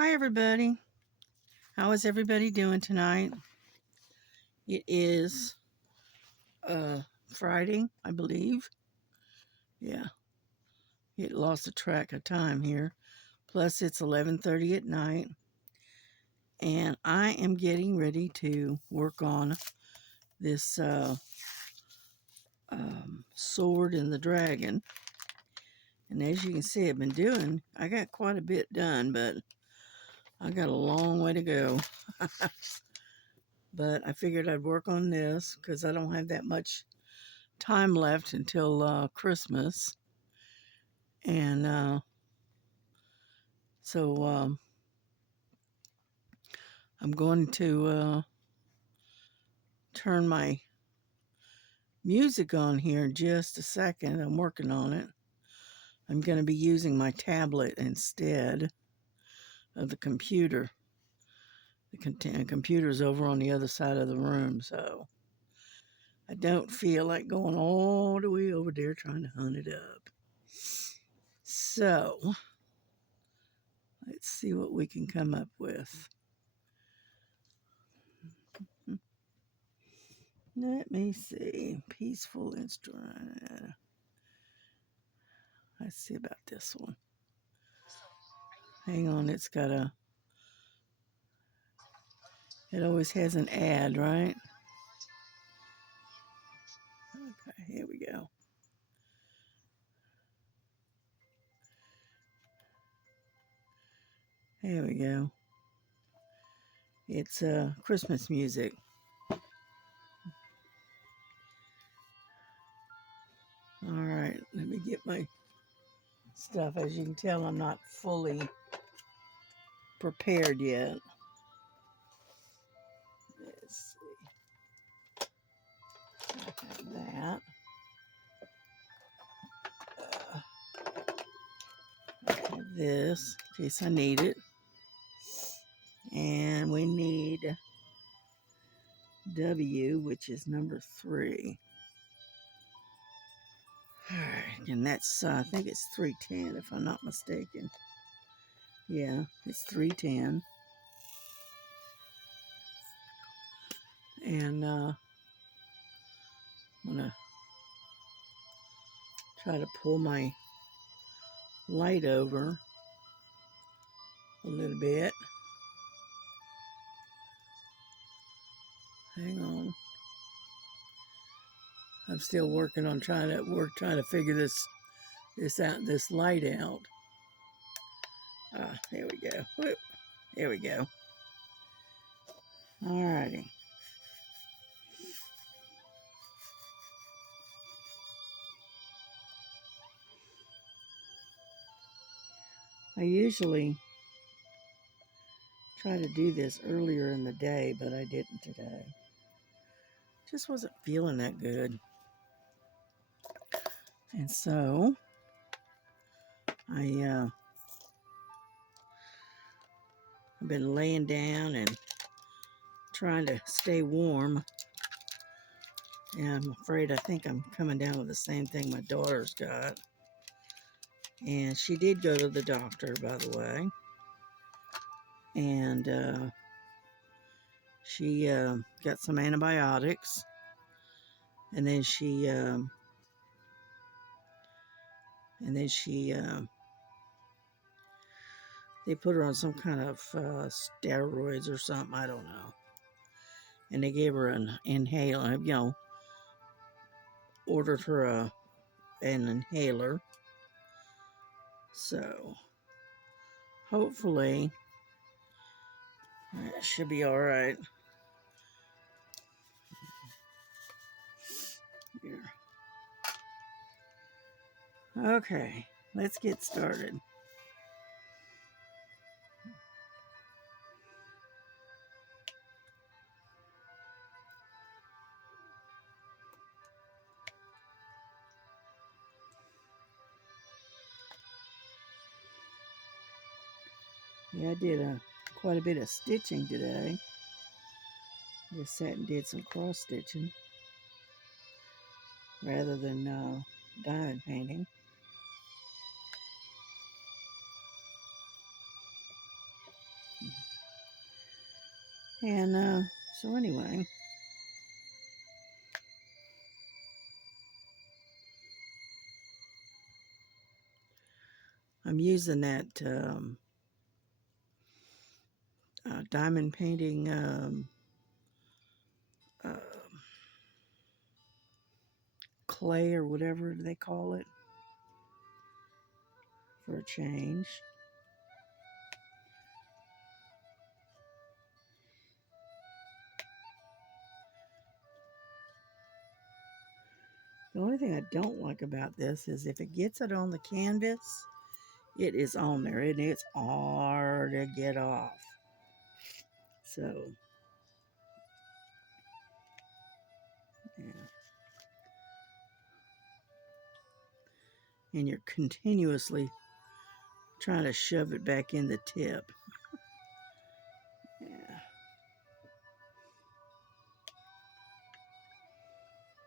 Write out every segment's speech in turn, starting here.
Hi, everybody. How is everybody doing tonight? It is Friday, I believe. Yeah, it lost a track of time here. Plus, it's 11:30 at night, and I am getting ready to work on this sword and the dragon. And as you can see, I got quite a bit done, but I got a long way to go. But I figured I'd work on this because I don't have that much time left until Christmas. And so I'm going to turn my music on here in just a second. I'm working on it. I'm going to be using my tablet instead of the computer. The computer's over on the other side of the room, so I don't feel like going all the way over there trying to hunt it up. So let's see what we can come up with. Let me see. Peaceful instrument. Let's see about this one. Hang on, it always has an ad, right? Okay, here we go. Here we go. It's Christmas music. All right, let me get my stuff. As you can tell, I'm not fully prepared yet. Let's see. I have that. I have this in case I need it. And we need W, which is number 3. All right, and that's, I think it's 310 if I'm not mistaken. Yeah, it's 310. And I'm going to try to pull my light over a little bit. Hang on. I'm still working on trying to figure this light out. There we go. Whoop. There we go. All righty. I usually try to do this earlier in the day, but I didn't today. Just wasn't feeling that good. And so I've been laying down and trying to stay warm. And I'm afraid I think I'm coming down with the same thing my daughter's got. And she did go to the doctor, by the way. And she got some antibiotics. And then they put her on some kind of steroids or something. I don't know. And they gave her an inhaler, ordered her an inhaler. So hopefully it should be all right. Here. Okay, let's get started. Yeah, I did quite a bit of stitching today. Just sat and did some cross stitching rather than diamond painting. And so anyway, I'm using that diamond painting uh, clay or whatever they call it for a change. The only thing I don't like about this is if it gets it on the canvas, it is on there and it's hard to get off. So, yeah. And you're continuously trying to shove it back in the tip. Yeah.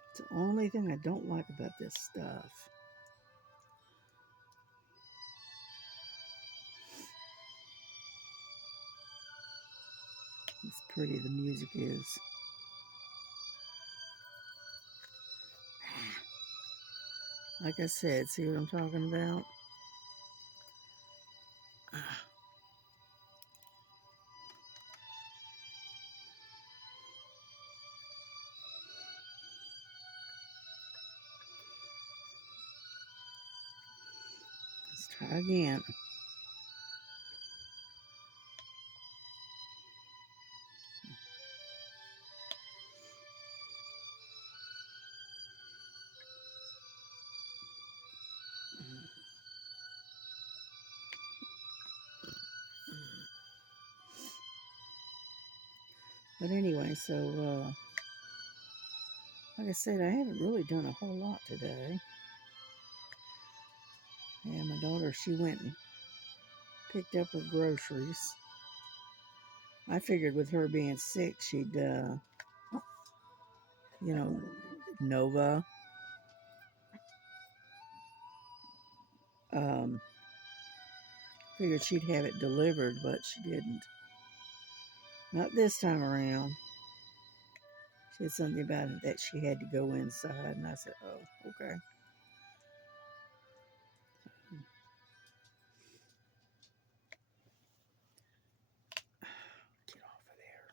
It's the only thing I don't like about this stuff. It's pretty the music is. Like I said, see what I'm talking about? Let's try again. But anyway, so like I said, I haven't really done a whole lot today. And my daughter, she went and picked up her groceries. I figured with her being sick, she'd, Nova. Um, Figured she'd have it delivered, but she didn't. Not this time around. She said something about it that she had to go inside, and I said, "Oh, okay." Get off of there.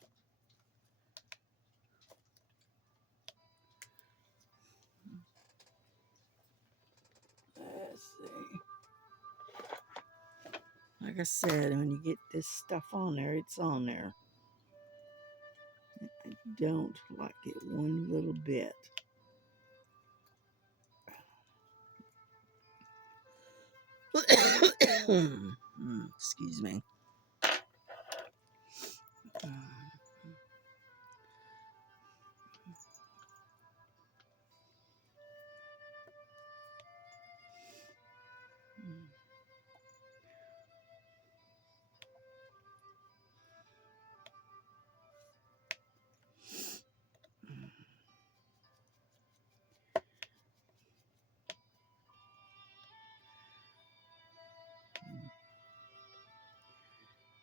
Let's see. Like I said, when you get this stuff on there, it's on there. I don't like it one little bit. Excuse me.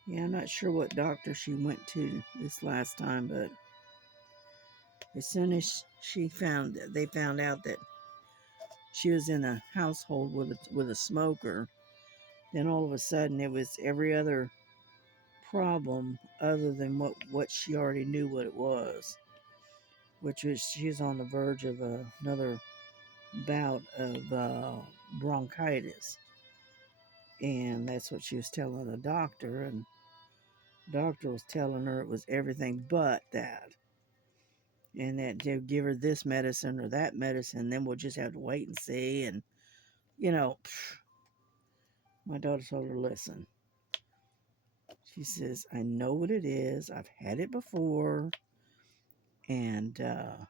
Yeah, I'm not sure what doctor she went to this last time, but as soon as they found out that she was in a household with a smoker, then all of a sudden it was every other problem other than what she already knew what it was, which was she was on the verge of another bout of bronchitis, and that's what she was telling the doctor, and the doctor was telling her it was everything but that, and that they'll give her this medicine or that medicine, then we'll just have to wait and see. And my daughter told her, listen, she says, I know what it is, I've had it before, and the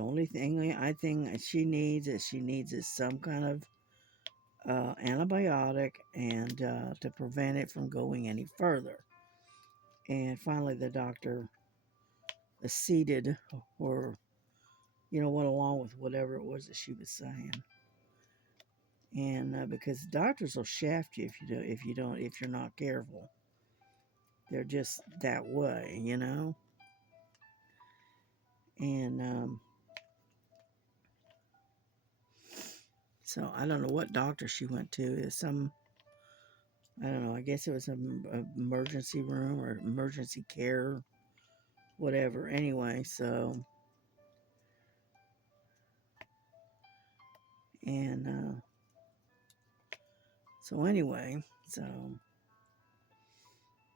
only thing I think she needs is some kind of antibiotic, and to prevent it from going any further. And finally the doctor acceded, or went along with whatever it was that she was saying. And because doctors will shaft you if you're not careful. they're just that way, you know. And so I don't know what doctor she went to. Is some, I don't know. I guess it was an emergency room or emergency care, whatever. Anyway, and so anyway, so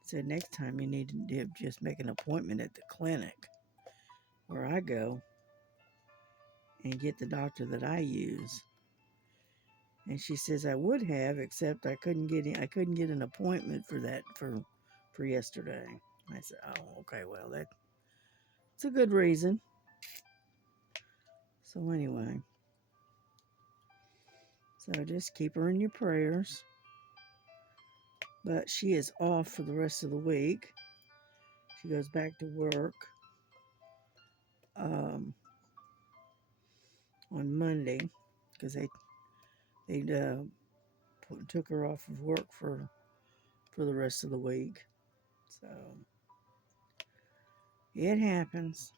said next time you need to just make an appointment at the clinic where I go and get the doctor that I use. And she says I would have, except I couldn't get an appointment for that for yesterday. I said, oh, okay, well that's a good reason. So anyway, so just keep her in your prayers. But she is off for the rest of the week. She goes back to work on Monday because they took her off of work for the rest of the week. So it happens.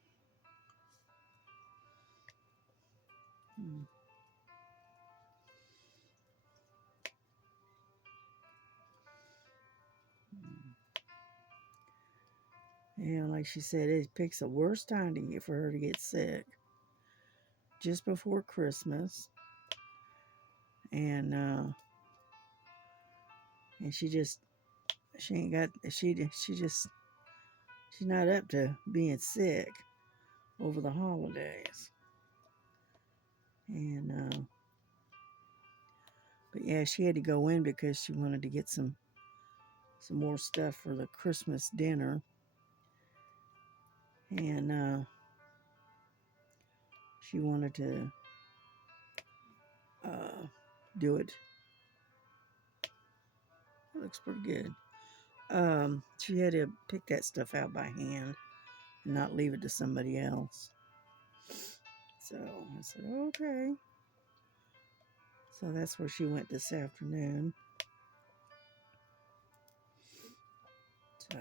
Yeah, like she said, it picks the worst time to get for her to get sick. Just before Christmas. And she ain't got she's not up to being sick over the holidays. And but yeah, she had to go in because she wanted to get some more stuff for the Christmas dinner. And she wanted to do it. It looks pretty good. She had to pick that stuff out by hand and not leave it to somebody else. So I said, okay. So that's where she went this afternoon. So,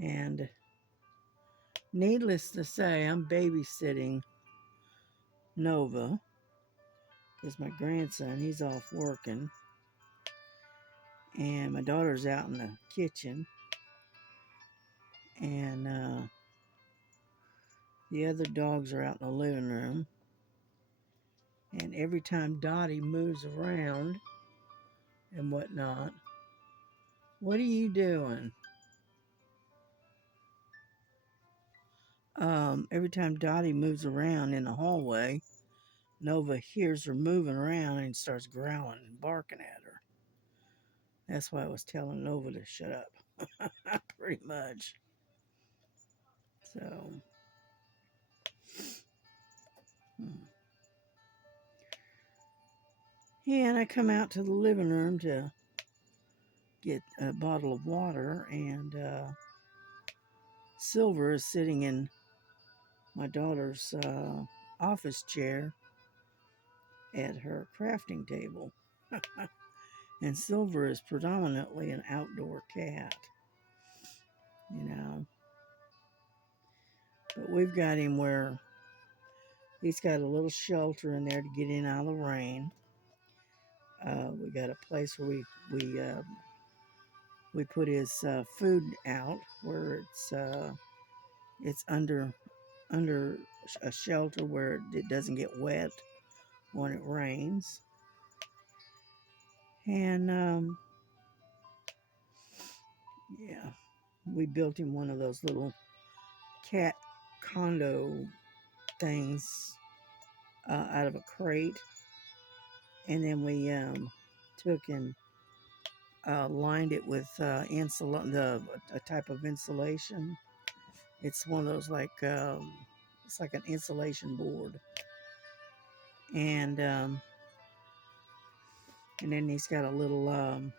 and needless to say, I'm babysitting Nova because my grandson, he's off working. And my daughter's out in the kitchen. And the other dogs are out in the living room. And every time Dottie moves around and whatnot, what are you doing? Every time Dottie moves around in the hallway, Nova hears her moving around and starts growling and barking at her. That's why I was telling Nova to shut up, pretty much. So, yeah, and I come out to the living room to get a bottle of water, and Silver is sitting in my daughter's office chair at her crafting table. And Silver is predominantly an outdoor cat, you know. But we've got him where he's got a little shelter in there to get in out of the rain. We got a place where we put his food out where it's under a shelter where it doesn't get wet when it rains. And yeah, we built him one of those little cat condo things out of a crate, and then we took and lined it with a type of insulation. It's one of those it's like an insulation board, and then he's got a little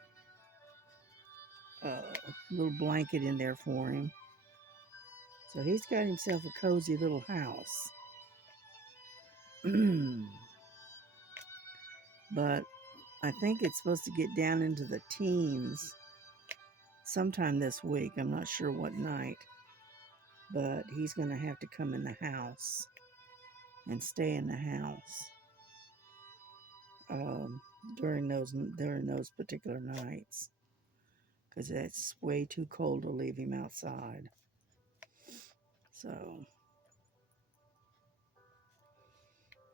blanket in there for him. So he's got himself a cozy little house. But I think it's supposed to get down into the teens sometime this week. I'm not sure what night, but he's going to have to come in the house and stay in the house um, during those particular nights, because it's way too cold to leave him outside. So,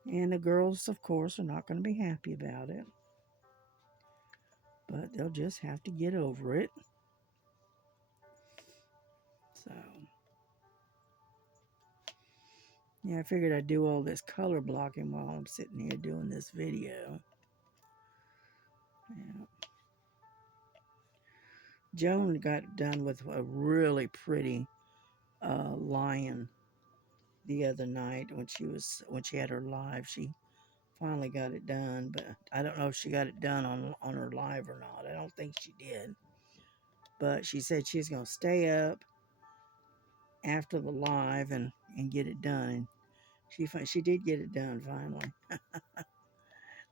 and the girls, of course, are not going to be happy about it, but they'll just have to get over it. So, yeah, I figured I'd do all this color blocking while I'm sitting here doing this video. Yeah. Joan got done with a really pretty lion the other night when she had her live. She finally got it done, but I don't know if she got it done on her live or not. I don't think she did. But she said she's going to stay up after the live and get it done. She did get it done finally.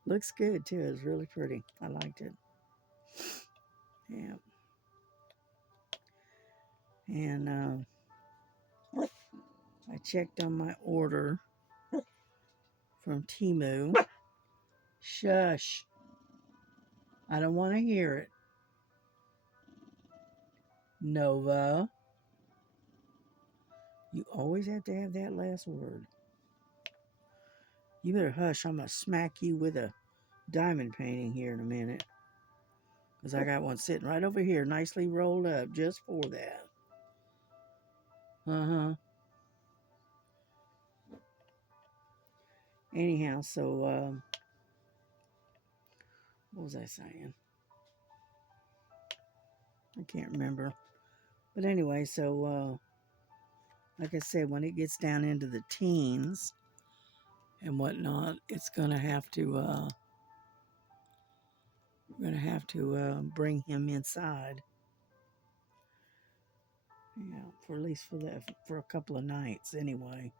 Looks good too. It's really pretty. I liked it. Yeah. And I checked on my order from Temu. Shush. I don't want to hear it. Nova. You always have to have that last word. You better hush. I'm going to smack you with a diamond painting here in a minute. Because I got one sitting right over here, nicely rolled up just for that. Uh-huh. Anyhow, so, what was I saying? I can't remember. But anyway, so, like I said, when it gets down into the teens and whatnot, it's going to have to, we're going to have to bring him inside. Yeah, for at least for a couple of nights anyway.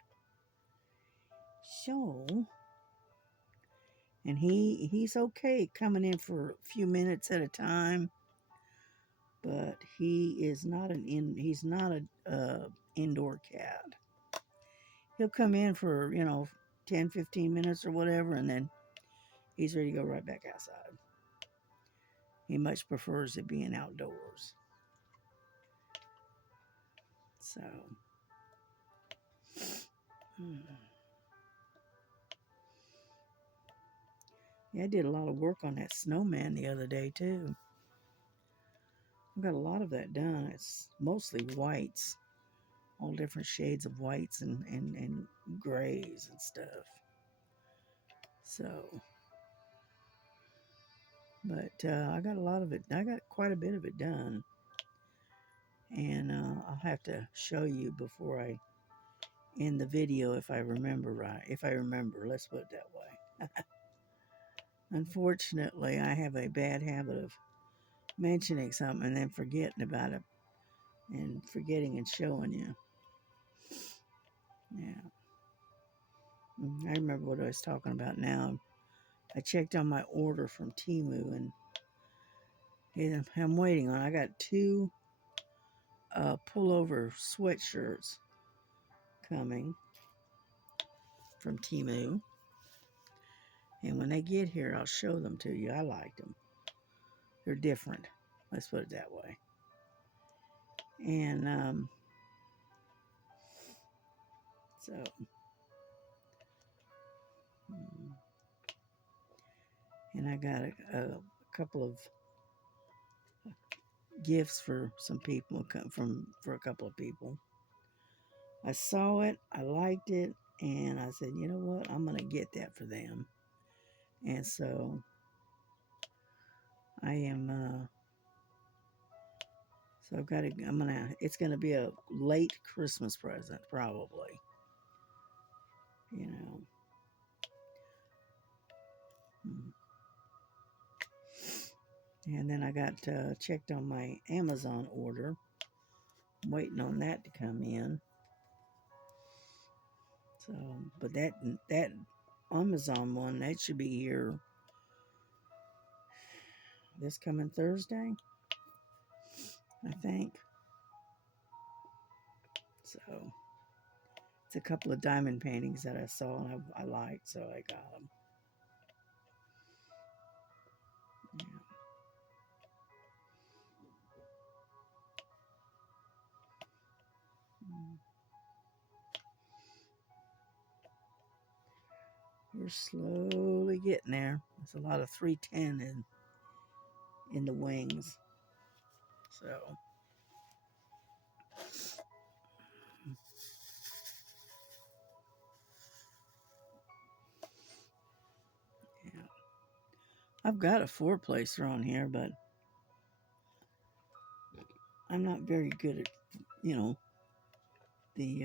So, and he's okay coming in for a few minutes at a time, but he's not an indoor cat. He'll come in for 10, 15 minutes or whatever, and then he's ready to go right back outside. He much prefers it being outdoors. So, yeah, I did a lot of work on that snowman the other day too. I've got a lot of that done. It's mostly whites, all different shades of whites and grays and stuff. So, but I got a lot of it. I got quite a bit of it done, and I'll have to show you before I end the video if I remember right. If I remember, let's put it that way. Unfortunately, I have a bad habit of mentioning something and then forgetting about it, and forgetting and showing you. Yeah. I remember what I was talking about now. I checked on my order from Temu, and I'm waiting on. I got 2 pullover sweatshirts coming from Temu, and when they get here, I'll show them to you. I liked them. They're different. Let's put it that way. And so, and I got a couple of gifts for some people for a couple of people. I saw it, I liked it, and I said, you know what, I'm gonna get that for them. And so I am so I've got to, it's gonna be a late Christmas present probably, you know. And then I got checked on my Amazon order. I'm waiting on that to come in. So, but that Amazon one, that should be here this coming Thursday. I think. So it's a couple of diamond paintings that I saw and I liked, so I got them. Yeah. We're slowly getting there. There's a lot of 310 in the wings. So yeah. I've got a 4-placer on here, but I'm not very good at, the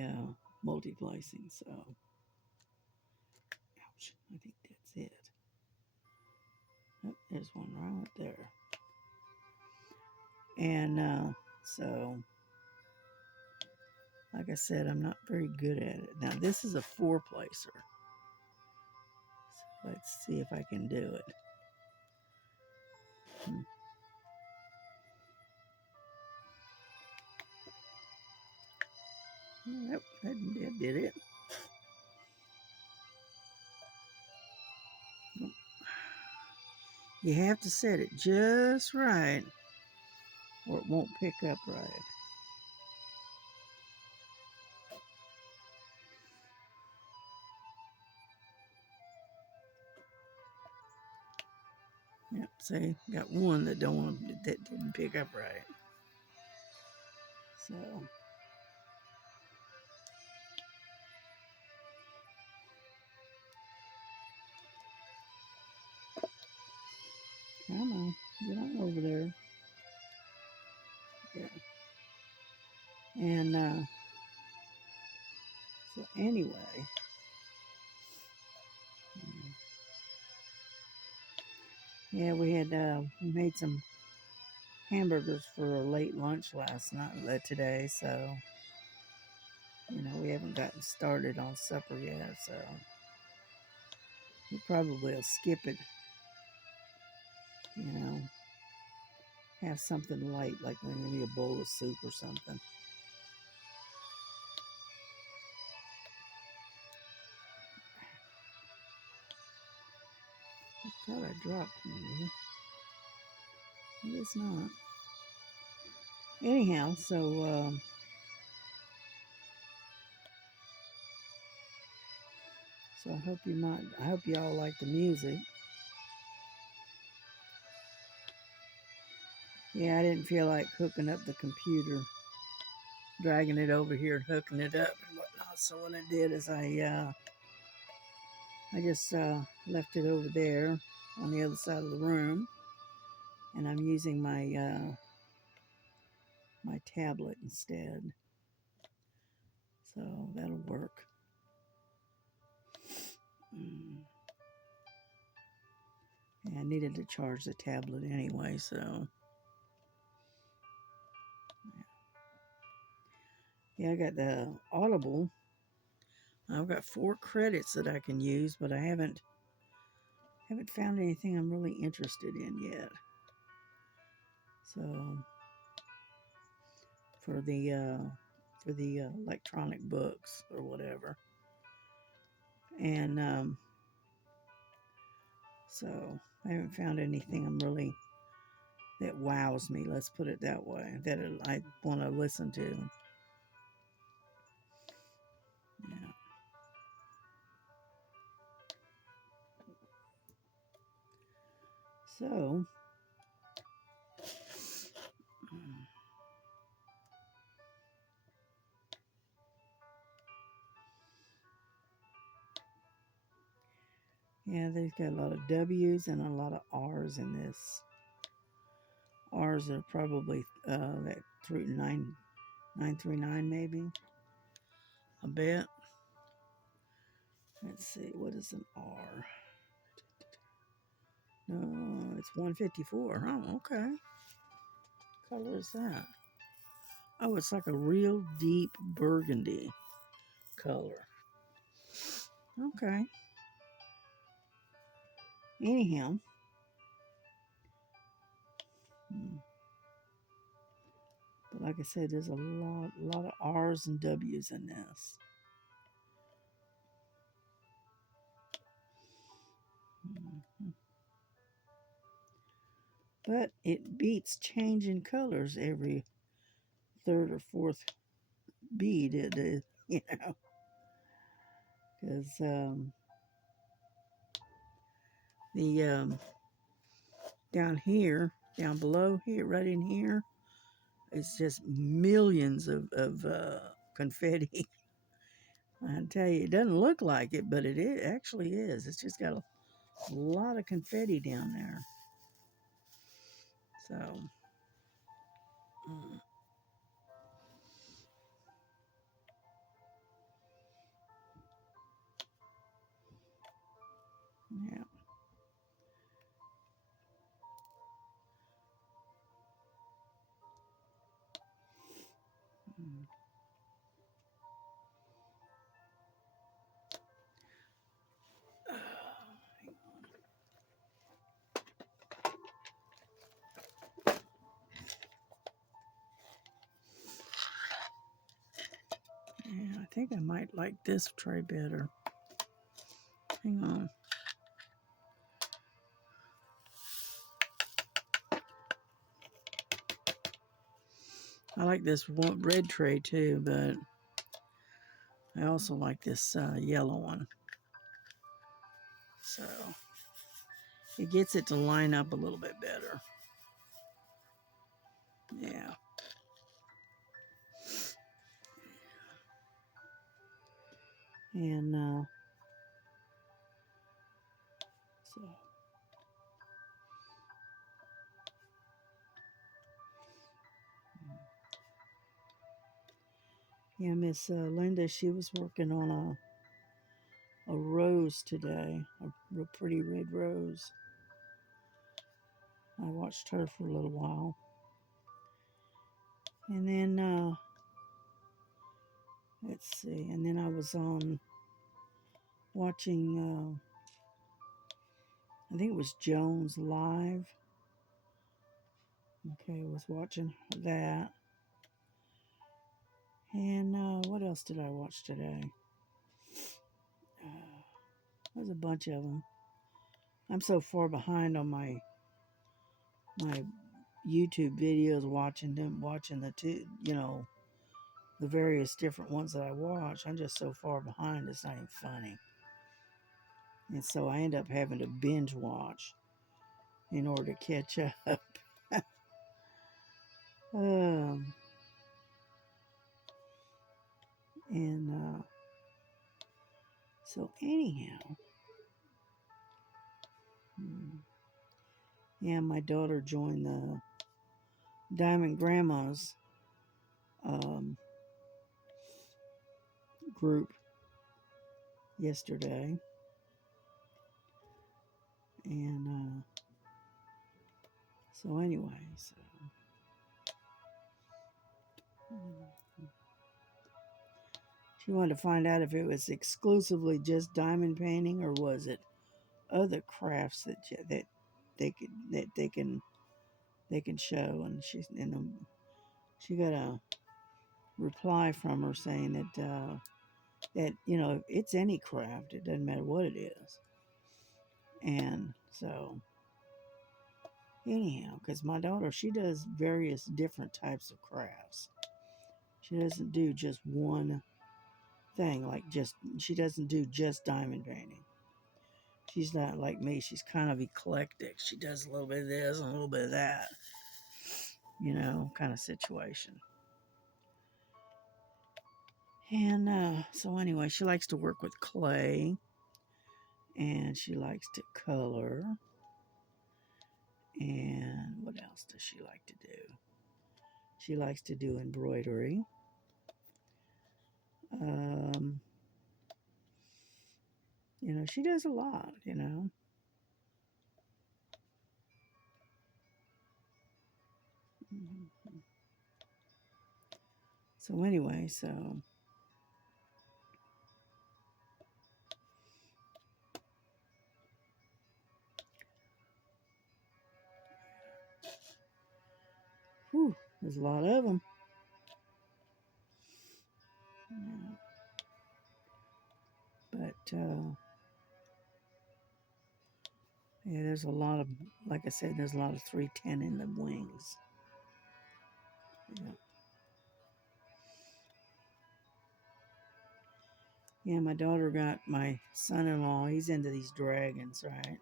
multiplacing. So, ouch, I think that's it. Oh, there's one right there. And so, like I said, I'm not very good at it. Now, this is a 4-placer. So let's see if I can do it. Yep, that did it. You have to set it just right or it won't pick up right. Yep, see, got one that didn't pick up right. So come on, get on over there. Yeah. And so anyway, yeah, we made some hamburgers for a late lunch today, so we haven't gotten started on supper yet, so we probably will skip it, have something light like maybe a bowl of soup or something. I thought I dropped one. It's not. Anyhow, so I hope y'all like the music. Yeah, I didn't feel like hooking up the computer, dragging it over here and hooking it up and whatnot. So what I did is I just left it over there on the other side of the room, and I'm using my tablet instead. So that'll work. Yeah, I needed to charge the tablet anyway, so yeah, I got the Audible. I've got 4 credits that I can use, but I haven't found anything I'm really interested in yet. So for the electronic books or whatever, and so I haven't found anything that wows me. Let's put it that way. That I want to listen to. Yeah. So. Yeah, they've got a lot of W's and a lot of R's in this. R's are probably that 939 maybe. I bet. Let's see, what is an R? No, it's 154. Oh, okay. What color is that? Oh, it's like a real deep burgundy color. Okay. Anyhow. like I said, there's a lot of R's and W's in this. But it beats changing colors every third or fourth bead. It is, you know, because the down here, down below here, right in here, it's just millions of confetti. I tell you, it doesn't look like it, but it actually is. It's just got a lot of confetti down there. So, yeah. Yeah, I think I might like this tray better. Hang on. I like this red tray too, but I also like this yellow one. So it gets it to line up a little bit better. Yeah. And so yeah, Miss Linda, she was working on a rose today, a real pretty red rose. I watched her for a little while. And then, let's see, and then I was on watching, I think it was Jones Live. Okay, I was watching that. And what else did I watch today? There's a bunch of them. I'm so far behind on my YouTube videos, watching the two, the various different ones that I watch. I'm just so far behind, it's not even funny. And so I end up having to binge watch in order to catch up. um, and so anyhow, yeah, my daughter joined the Diamond Grandmas group yesterday. And so anyway, she wanted to find out if it was exclusively just diamond painting or was it other crafts that they can show. And she got a reply from her saying that it's any craft, it doesn't matter what it is. And so anyhow, because my daughter, she does various different types of crafts. She doesn't do just one thing, she doesn't do just diamond painting. She's not like me. She's kind of eclectic. She does a little bit of this and a little bit of that, kind of situation. And so anyway, she likes to work with clay, and she likes to color. And what else does she like to do? She likes to do embroidery. She does a lot. So anyway, whew, there's a lot of them. Yeah. But yeah, there's a lot of, like I said, there's a lot of 310 in the wings. Yeah. Yeah, my daughter got my son-in-law, he's into these dragons, right?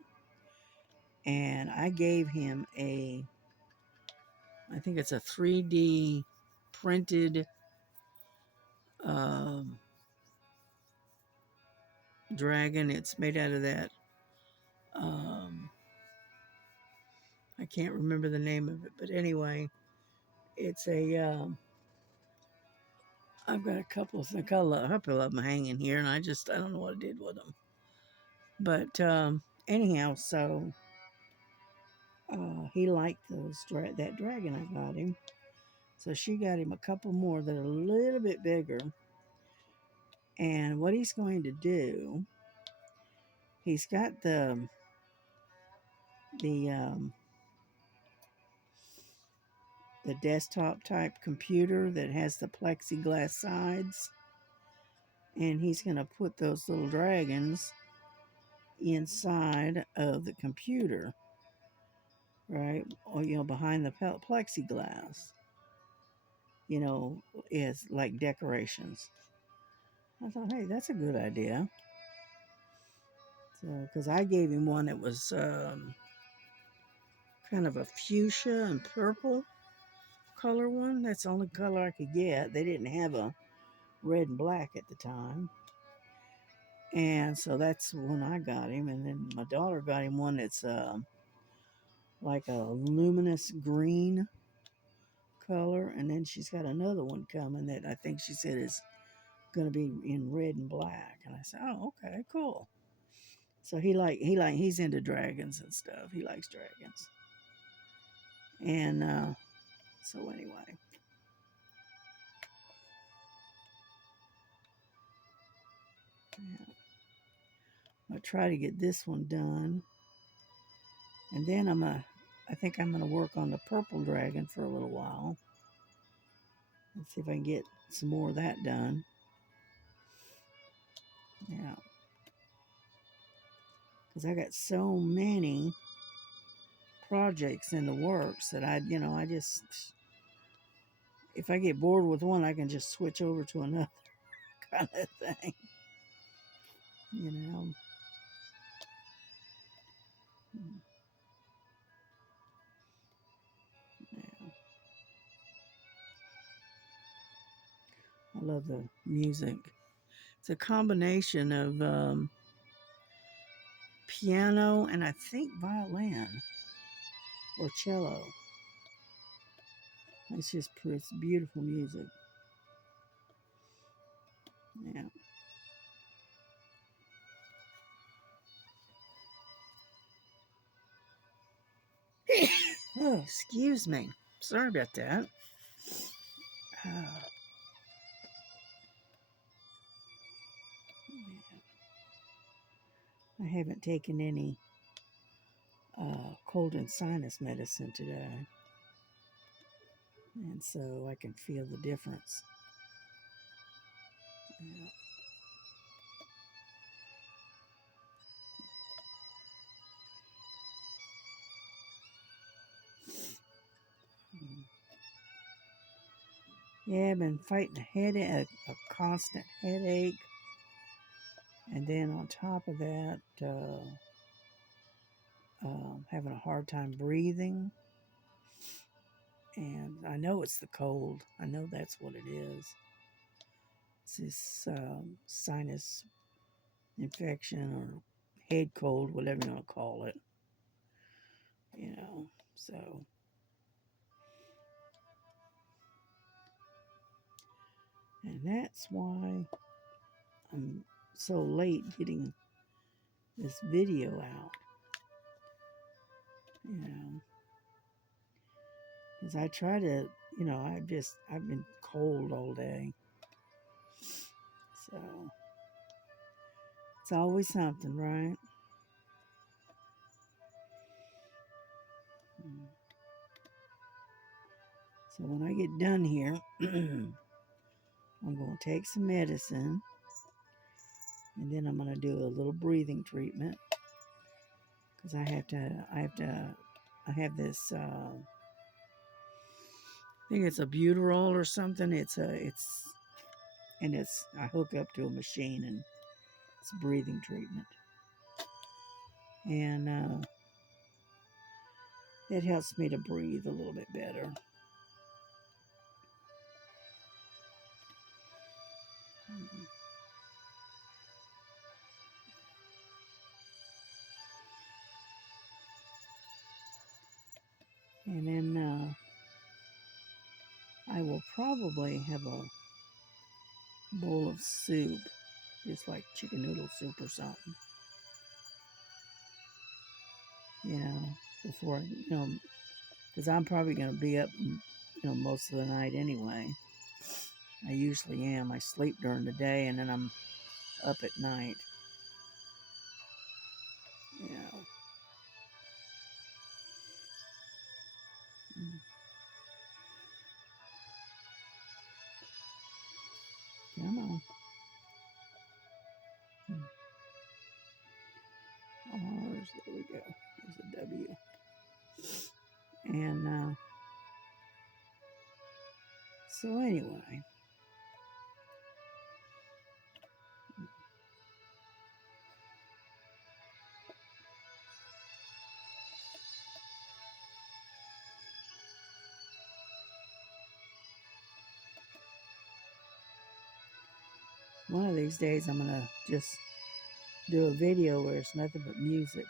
And I gave him I think it's a 3D printed um, dragon. It's made out of that. Um, I can't remember the name of it, but anyway, it's a. I've got a couple of them hanging here, and I don't know what I did with them. But anyhow, so he liked that dragon I got him. So she got him a couple more that are a little bit bigger. And what he's going to do, he's got the the desktop type computer that has the plexiglass sides, and he's going to put those little dragons inside of the computer, right? Or behind the plexiglass, is like decorations. I thought, hey, that's a good idea. So, because I gave him one that was kind of a fuchsia and purple color one. That's the only color I could get. They didn't have a red and black at the time. And so that's when I got him. And then my daughter got him one that's like a luminous green color. And then she's got another one coming that I think she said is going to be in red and black. And I said, oh, okay, cool. So he's into dragons and stuff. He likes dragons. And so anyway. Yeah. I'll try to get this one done. And then I think I'm gonna work on the purple dragon for a little while. And see if I can get some more of that done. Yeah. Because I got so many projects in the works that I just, if I get bored with one, I can just switch over to another kind of thing. You know. Yeah. I love the music. It's a combination of piano and I think violin or cello. It's beautiful music. Yeah. Oh, excuse me. Sorry about that. Oh, I haven't taken any cold and sinus medicine today, and so I can feel the difference. Yeah. Yeah, I've been fighting a headache, a constant headache, and then on top of that, having a hard time breathing. And I know it's the cold. I know that's what it is. It's this sinus infection or head cold, whatever you want to call it. So and that's why I'm so late getting this video out. Because I try to, I've been cold all day. So it's always something, right? So when I get done here, I'm going to take some medicine, and then I'm going to do a little breathing treatment because I have this, I think it's a Buterol or something. I hook up to a machine, and it's breathing treatment. And it helps me to breathe a little bit better. And then I will probably have a bowl of soup, just like chicken noodle soup or something, before, because I'm probably going to be up, most of the night anyway. I usually am. I sleep during the day, and then I'm up at night. Come on. R's, there we go. There's a W. And so anyway, one of these days I'm going to just do a video where it's nothing but music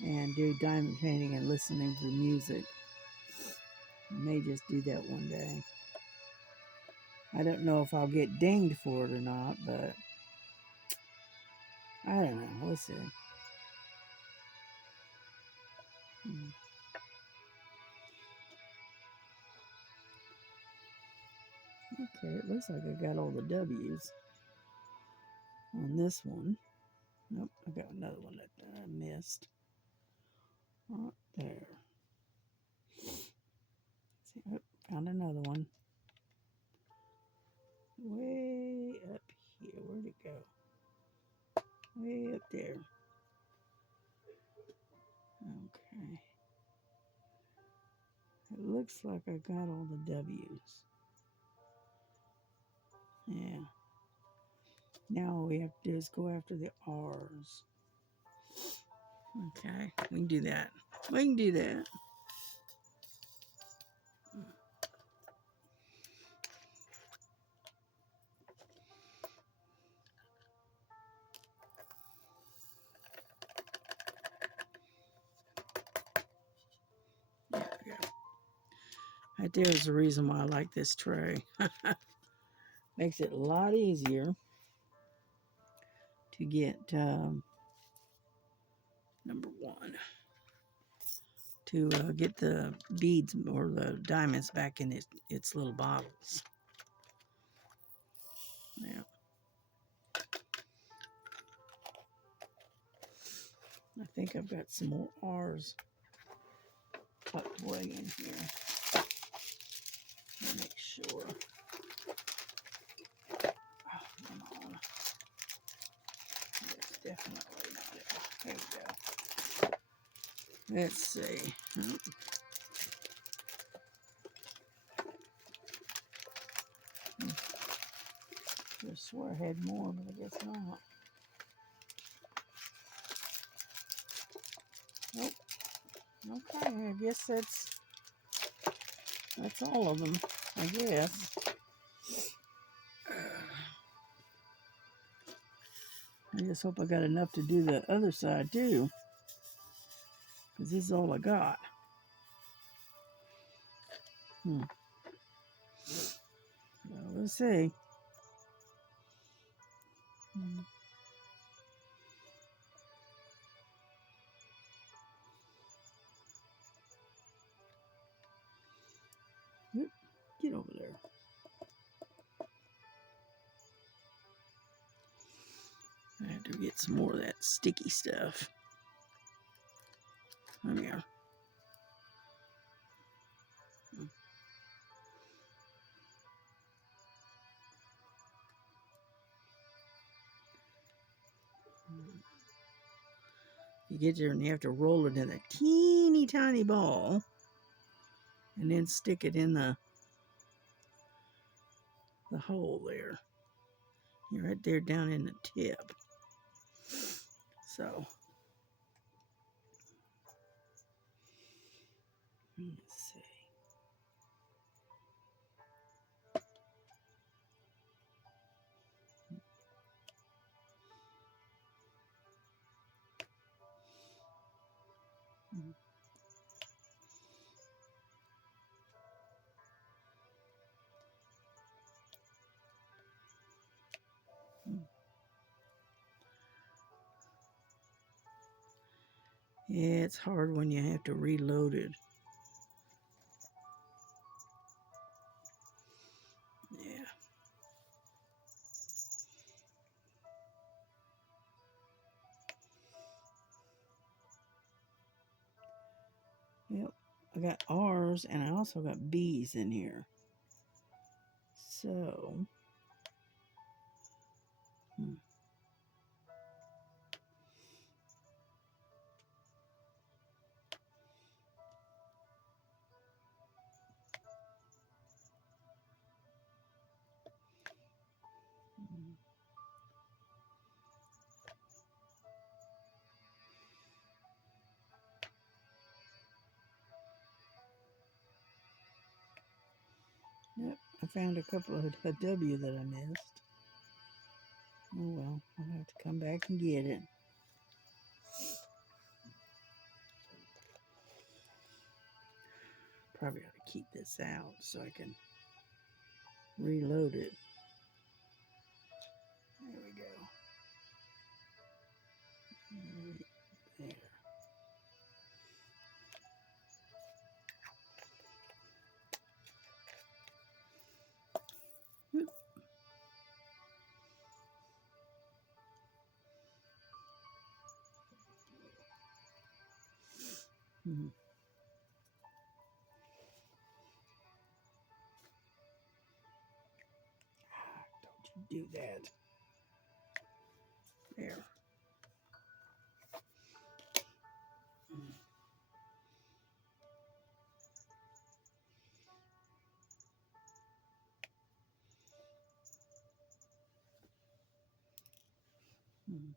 and do diamond painting and listening to the music. I may just do that one day. I don't know if I'll get dinged for it or not, but I don't know. We'll see. Okay, it looks like I got all the W's on this one. Nope, I got another one that I missed. Right there. See, oh, found another one. Way up here. Where'd it go? Way up there. Okay. It looks like I got all the W's. Yeah. Now all we have to do is go after the R's. Okay, we can do that. We can do that. There we go. Right there is the reason why I like this tray. Makes it a lot easier to get, number one, to get the beads or the diamonds back in its little bottles. Yeah. I think I've got some more R's tucked way in here. Let me make sure. Oh, come on. That's definitely not it. There we go. Let's see. I swore I had more, but I guess not. Nope. Okay, I guess that's all of them, I guess. I just hope I got enough to do the other side too, because this is all I got. Well, we'll see. Get over there. I have to get some more of that sticky stuff. Come here. You get there and you have to roll it in a teeny tiny ball and then stick it in the hole there. You're right there down in the tip. So let's see. Yeah, it's hard when you have to reload it. Yeah. Yep. I got R's and I also got B's in here. So, yep, I found a couple of a W that I missed. Oh well, I'll have to come back and get it. Probably ought to keep this out so I can reload it. There we go. There. Mm-hmm. Don't you do that. There. Mm-hmm.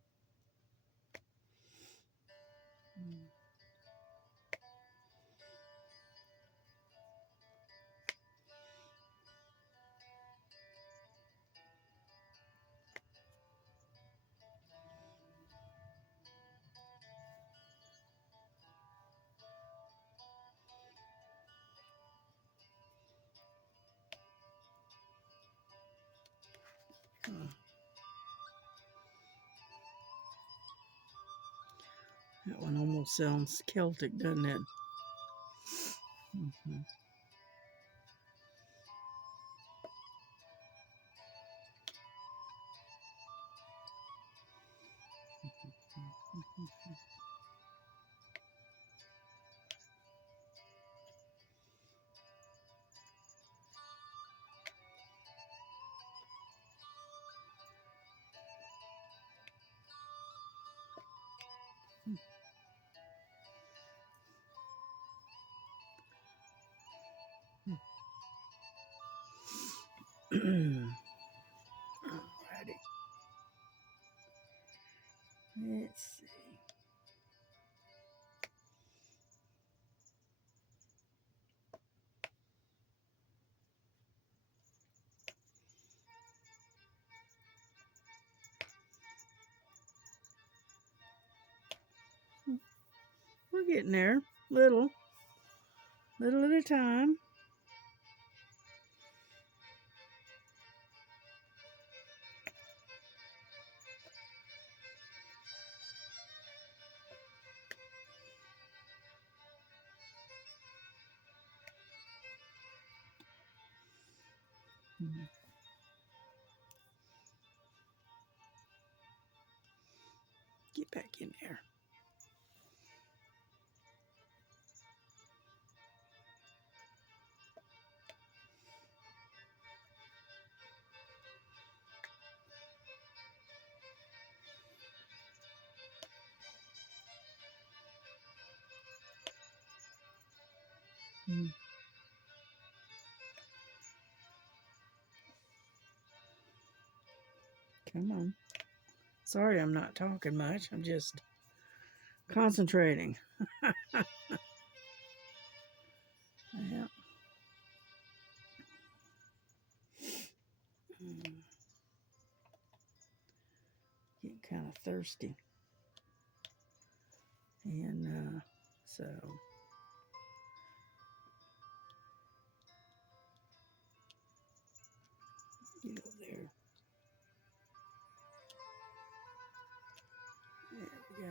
That one almost sounds Celtic, doesn't it? Mm-hmm. Alrighty. Let's see. We're getting there. Little at a time. Get back in there. Mm. Come on. Sorry I'm not talking much. I'm just concentrating. Yeah. Mm. Getting kind of thirsty. And so get over there. There we go.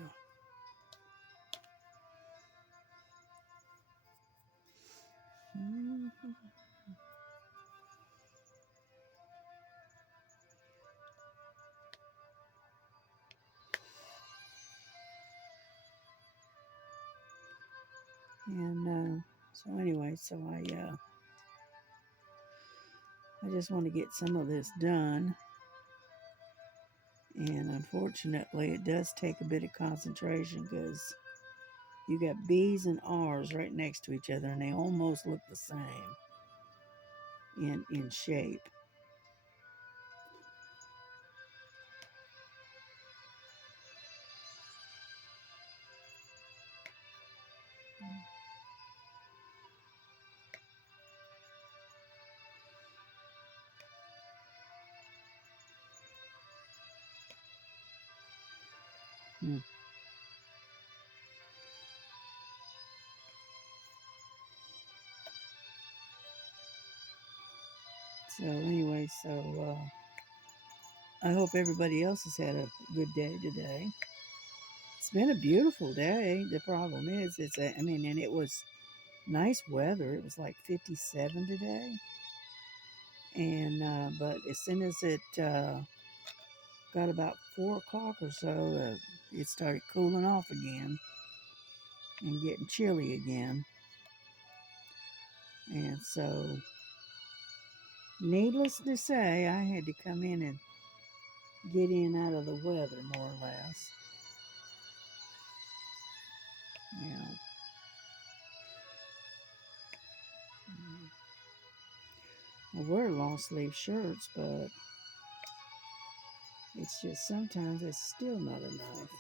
Mhm. And so anyway, so I just want to get some of this done. And unfortunately, it does take a bit of concentration because you got B's and R's right next to each other, and they almost look the same in shape. Hmm. So anyway, so I hope everybody else has had a good day today. It's been a beautiful day. The problem is, I mean, and it was nice weather. It was like 57 today. And, but as soon as it got about 4 o'clock or so, it started cooling off again and getting chilly again. And so, needless to say, I had to come in and get in out of the weather more or less. You know, I wear long sleeve shirts, but it's just sometimes it's still not enough.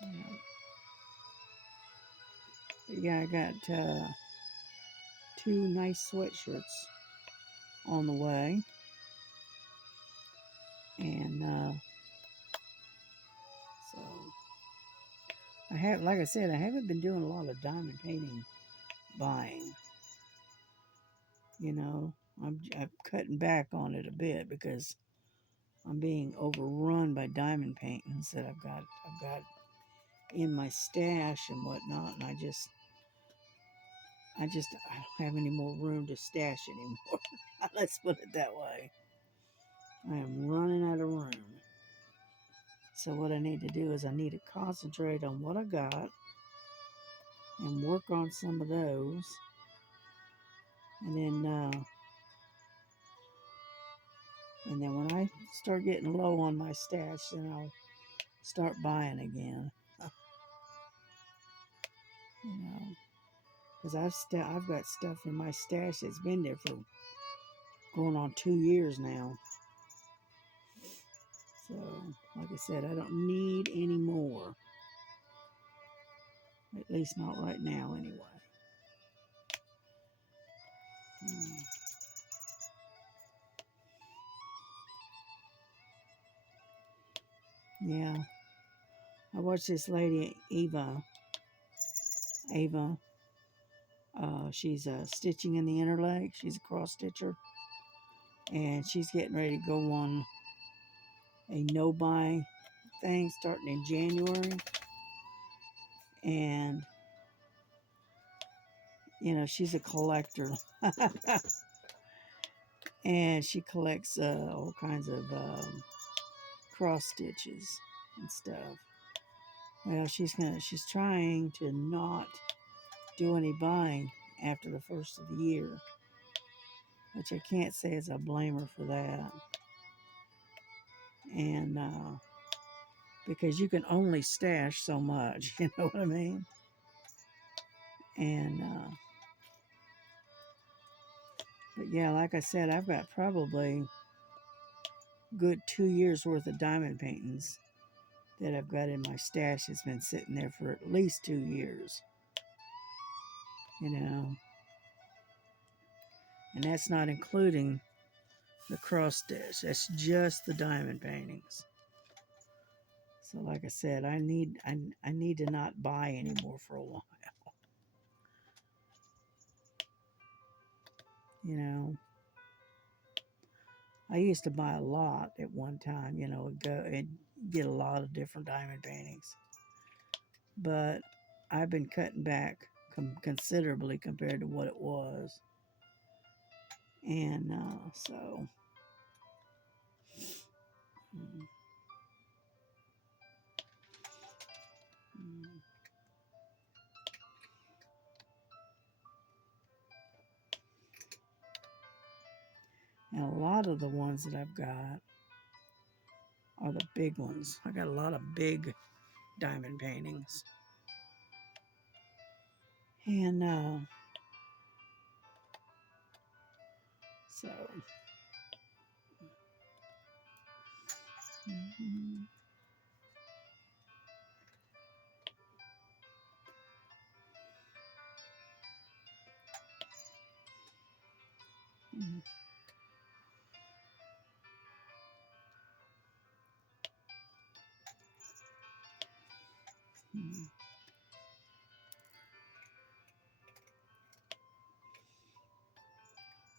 You know. But yeah, I got 2 nice sweatshirts on the way, and so like I said, I haven't been doing a lot of diamond painting buying. You know, I'm cutting back on it a bit because I'm being overrun by diamond paintings that I've got in my stash and whatnot, and I don't have any more room to stash anymore. Let's put it that way. I am running out of room. So what I need to do is I need to concentrate on what I got and work on some of those, and then when I start getting low on my stash, then I'll start buying again. You know, because I've got stuff in my stash that's been there for going on 2 years now. So, like I said, I don't need any more. At least not right now, anyway. Mm. Yeah, I watched this lady, Ava. She's stitching in the interlag. She's a cross stitcher, and she's getting ready to go on a no buy thing starting in January. And you know, she's a collector, and she collects all kinds of cross stitches and stuff. Well, she's trying to not do any buying after the first of the year, which I can't say as I blame her for that. And because you can only stash so much, you know what I mean? And, but yeah, like I said, I've got probably good 2 years worth of diamond paintings that I've got in my stash. It's been sitting there for at least 2 years, you know, and that's not including the cross stitch. That's just the diamond paintings. So like I said, I need to not buy anymore for a while. You know, I used to buy a lot at one time, you know, go and get a lot of different diamond paintings. But I've been cutting back considerably compared to what it was. And so mm, mm. And a lot of the ones that I've got are the big ones. I got a lot of big diamond paintings. And so, mhm, mhm, mhm.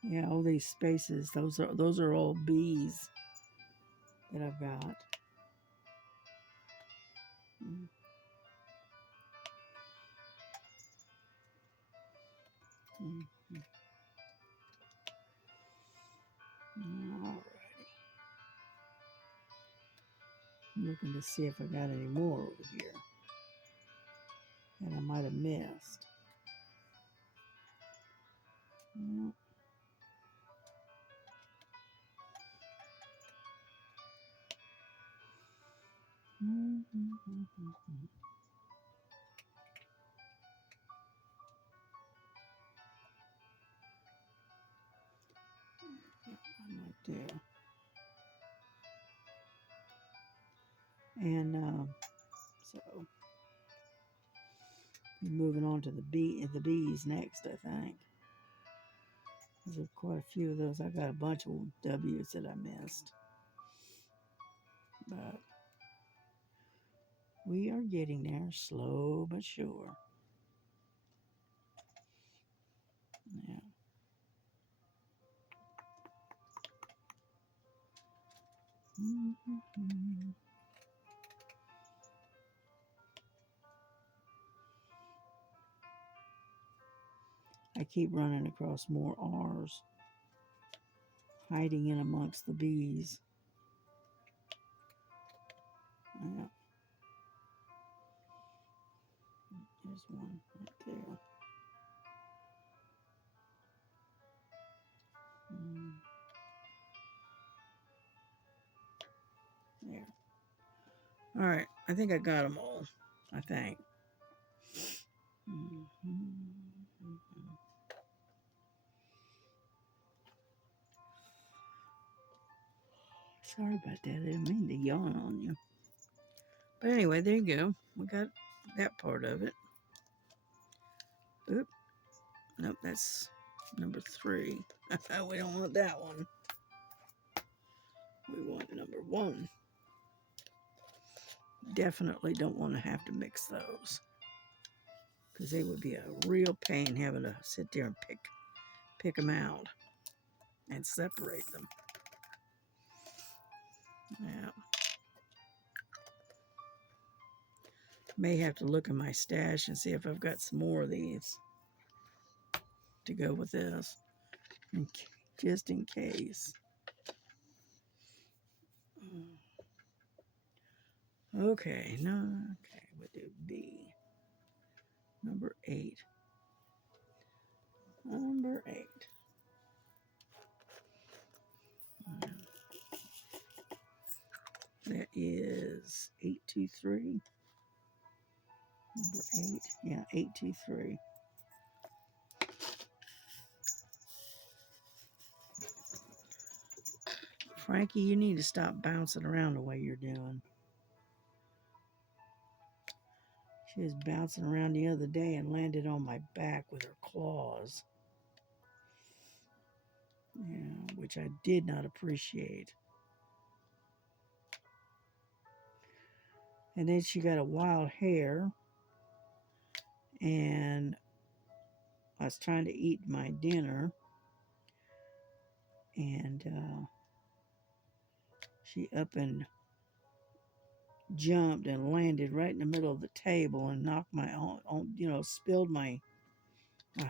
Yeah, all these spaces, those are all bees that I've got. Mm, mm, mm. All right. I'm looking to see if I got any more over here that I might have missed. No. Mm, mm, mm, mm, mm. One right there. And so moving on to the bees next, I think. There's quite a few of those. I got a bunch of W's that I missed, but we are getting there, slow but sure. Yeah. Mm-hmm. I keep running across more R's hiding in amongst the B's. Yeah, there's one right there. Mm, there. All right, I think I got them all. I think. Mm-hmm. Sorry about that. I didn't mean to yawn on you. But anyway, there you go. We got that part of it. Oop. Nope, that's number 3. We don't want that one. We want number 1. Definitely don't want to have to mix those, because they would be a real pain having to sit there and pick them out and separate them. Yeah. May have to look in my stash and see if I've got some more of these to go with this, just in case. Okay, no, okay, we'll do B. Number 8. Number 8. That is 823. Number 8. Yeah, 823. Frankie, you need to stop bouncing around the way you're doing. She was bouncing around the other day and landed on my back with her claws. Yeah, which I did not appreciate. And then she got a wild hair, and I was trying to eat my dinner, and she up and jumped and landed right in the middle of the table and knocked my own, spilled my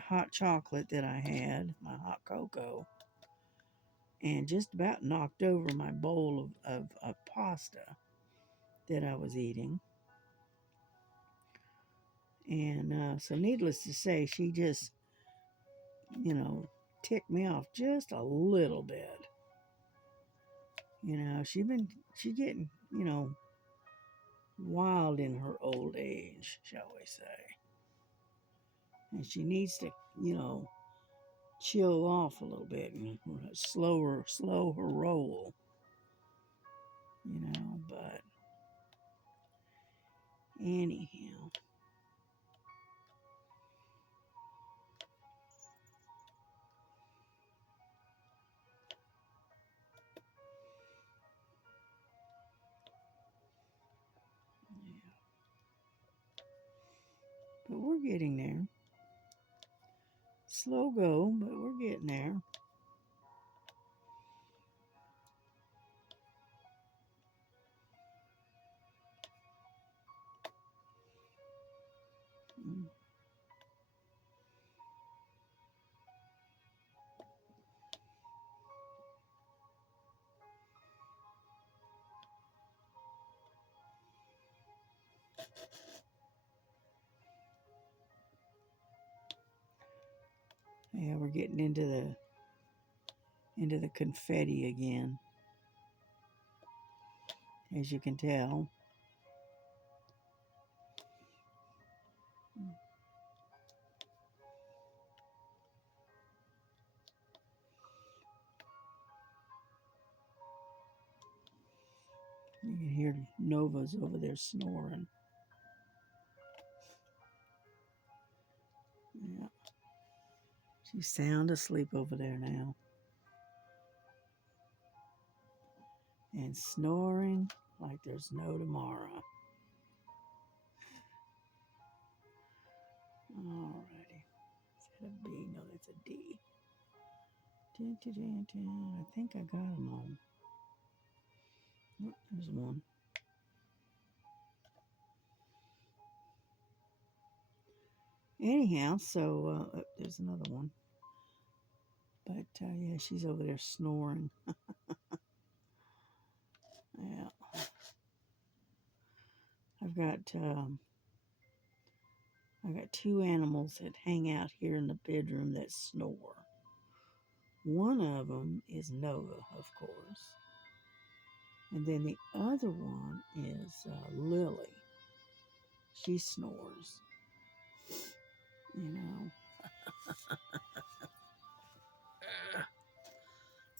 hot chocolate that I had, my hot cocoa, and just about knocked over my bowl of pasta that I was eating. And so needless to say, she just, ticked me off just a little bit. She's getting, wild in her old age, shall we say. And she needs to, chill off a little bit and slow her roll, but anyhow. Yeah. But we're getting there. Slow go, but we're getting there. Yeah, we're getting into the confetti again, as you can tell. You can hear Nova's over there snoring. Yeah. She's sound asleep over there now. And snoring like there's no tomorrow. Alrighty. Is that a B? No, that's a D. Dun, dun, dun, dun. I think I got them all. Oh, there's one. Anyhow, so there's another one. But yeah, she's over there snoring. Yeah. I've got two animals that hang out here in the bedroom that snore. One of them is Nova, of course. And then the other one is Lily. She snores.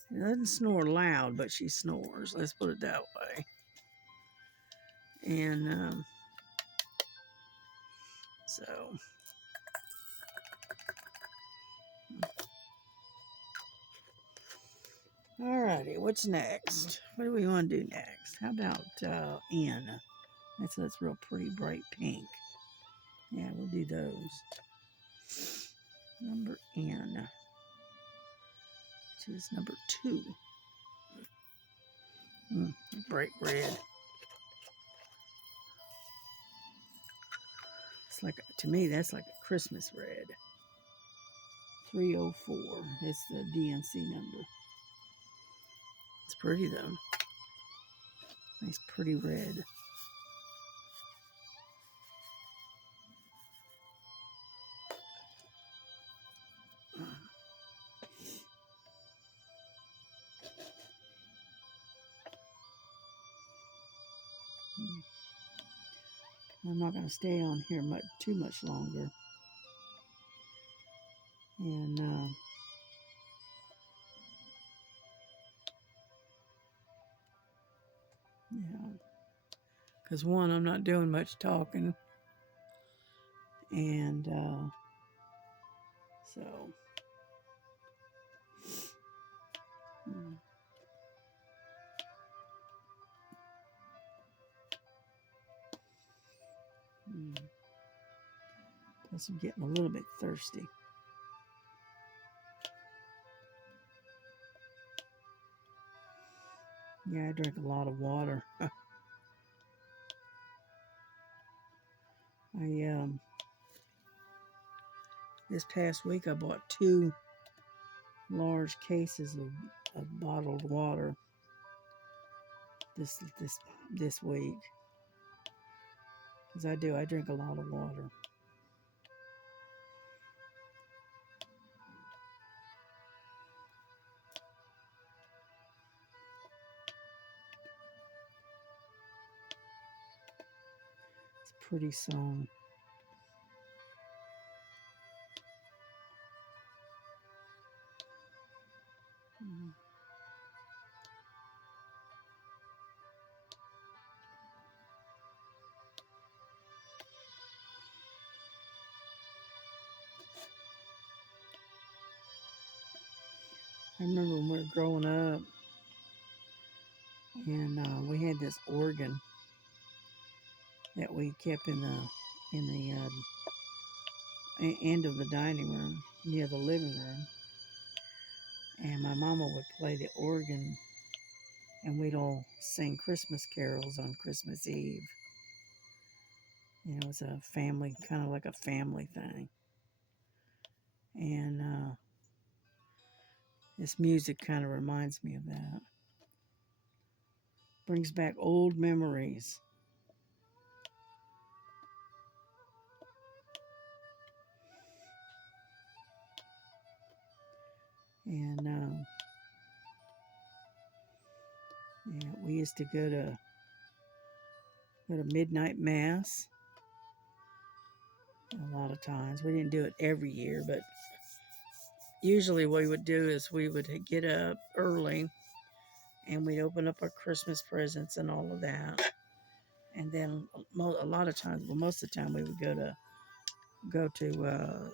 She doesn't snore loud, but she snores. Let's put it that way. And so... Alrighty, what's next? What do we want to do next? How about N? That's real pretty bright pink. Yeah, we'll do those. Number N, which is number 2. Bright red. It's like, to me, that's like a Christmas red. 304 is the DNC number. It's pretty though. Nice pretty red. I'm not going to stay on here too much longer. And Because one, I'm not doing much talking. And so, mm, mm. Plus I'm getting a little bit thirsty. Yeah, I drink a lot of water. I this past week I bought 2 large cases of bottled water this week. Because I drink a lot of water. It's a pretty song. Mm. I remember when we were growing up, and we had this organ that we kept in the end of the dining room near the living room, and my mama would play the organ, and we'd all sing Christmas carols on Christmas Eve. It was a family, kind of like a family thing, and this music kind of reminds me of that. Brings back old memories. And yeah, we used to go to midnight mass a lot of times. We didn't do it every year, but usually what we would do is we would get up early and we'd open up our Christmas presents and all of that. And then a lot of times, well, most of the time, we would go to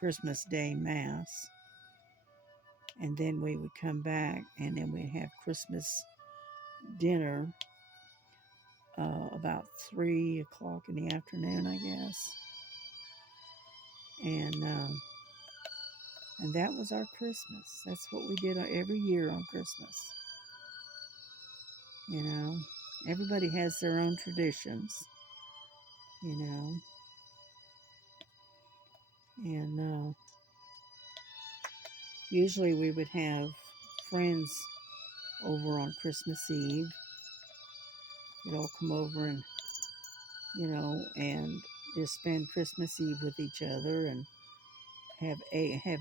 Christmas Day mass, and then we would come back, and then we'd have Christmas dinner about 3 o'clock in the afternoon, I guess. And that was our Christmas. That's what we did every year on Christmas. You know, everybody has their own traditions. You know, and usually we would have friends over on Christmas Eve. They'd all come over and and just spend Christmas Eve with each other and have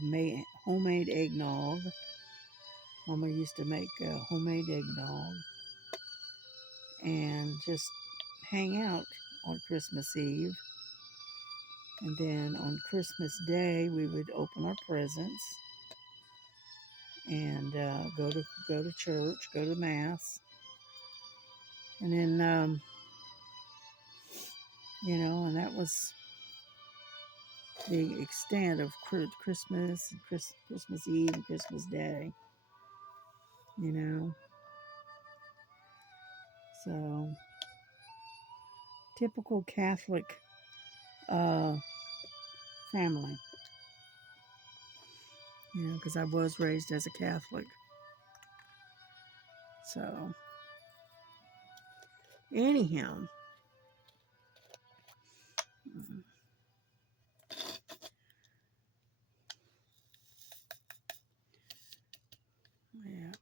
made homemade eggnog. Mama used to make homemade eggnog and just hang out on Christmas Eve. And then on Christmas Day, we would open our presents and go to church, go to mass, and then and that was the extent of Christmas, Christmas Eve, and Christmas Day. You know, so typical Catholic family. Because I was raised as a Catholic. So, anyhow, yeah,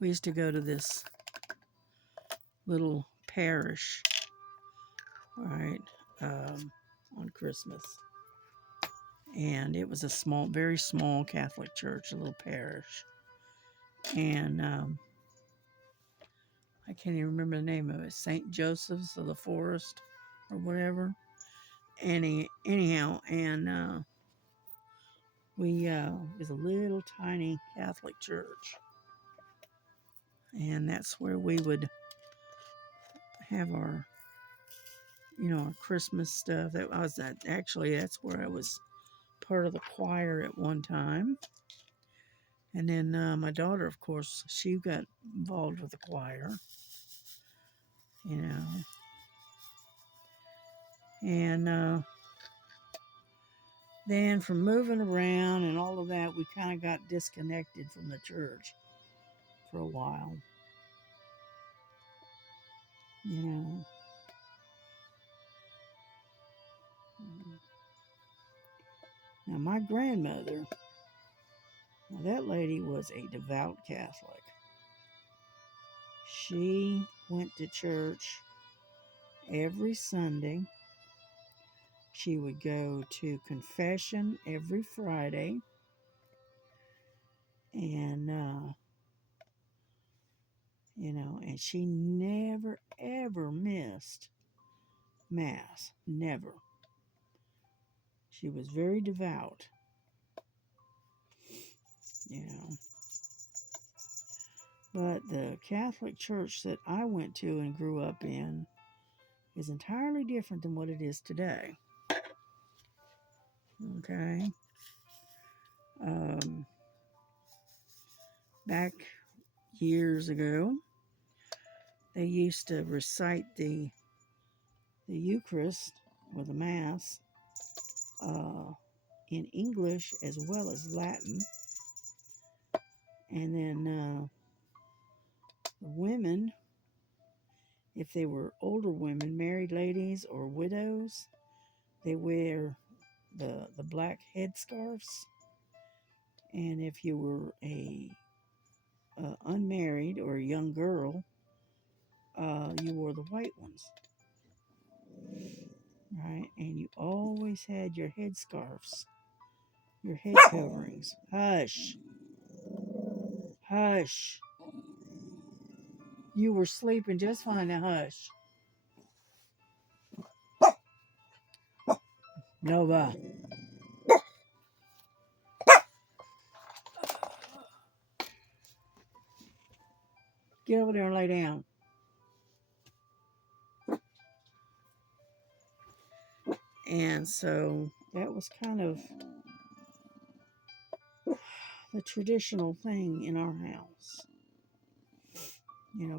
we used to go to this little parish, right, on Christmas. And it was a very small Catholic church, a little parish. And I can't even remember the name of it, St. Joseph's of the Forest or whatever. Anyhow, and it was a little tiny Catholic church. And that's where we would have our, our Christmas stuff. That's where I was part of the choir at one time. And then my daughter, of course, she got involved with the choir, you know. And then from moving around and all of that, we kind of got disconnected from the church for a while, you know. Now, my grandmother, now that lady was a devout Catholic. She went to church every Sunday. She would go to confession every Friday. And, and she never, ever missed Mass. Never. She was very devout, you know. But the Catholic Church that I went to and grew up in is entirely different than what it is today. Okay. Back years ago, they used to recite the Eucharist or the Mass in English as well as Latin. And then the women, if they were older women, married ladies or widows, they wear the black headscarves. And if you were a unmarried or a young girl, you wore the white ones. Right? And you always had your headscarves, your head coverings. Hush. Hush. You were sleeping just fine. Now hush. Nova. Get over there and lay down. And so that was kind of the traditional thing in our house,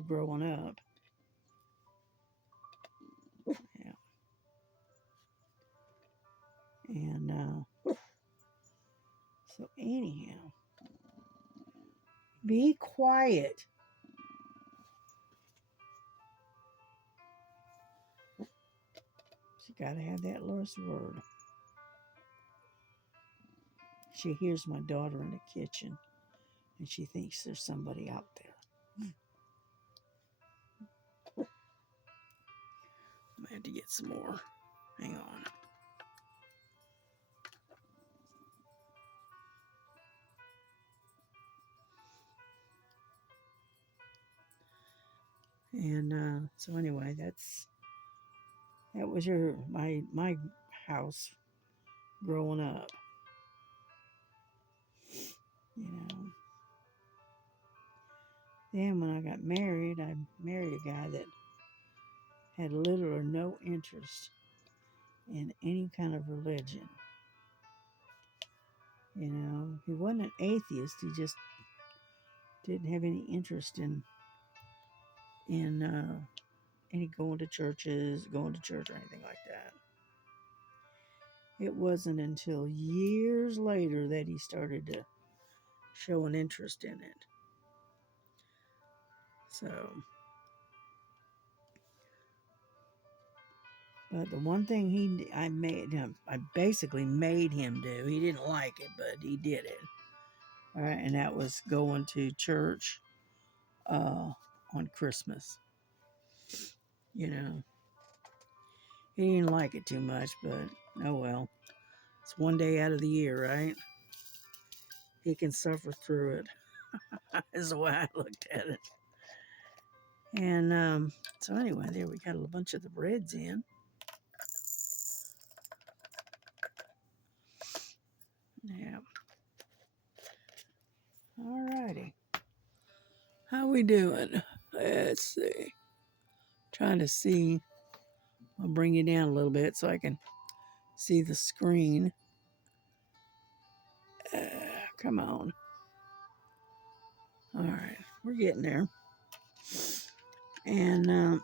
growing up. Yeah. And so anyhow, be quiet. She got to have that last word. She hears my daughter in the kitchen, and she thinks there's somebody out there. I'm going to have to get some more. Hang on. And so anyway, that was my house growing up. Then when I got married, I married a guy that had little or no interest in any kind of religion. He wasn't an atheist. He just didn't have any interest in any going to church or anything like that. It wasn't until years later that he started to show an interest in it. So, but the one thing I basically made him do, he didn't like it, but he did it. All right, and that was going to church on Christmas. He didn't like it too much, but oh well. It's one day out of the year, right? He can suffer through it. Is the way I looked at it. And so anyway, there we got a bunch of the breads in. Yeah. All righty. How we doing? Let's see. Trying to see. I'll bring you down a little bit so I can see the screen. Come on. All right, we're getting there. And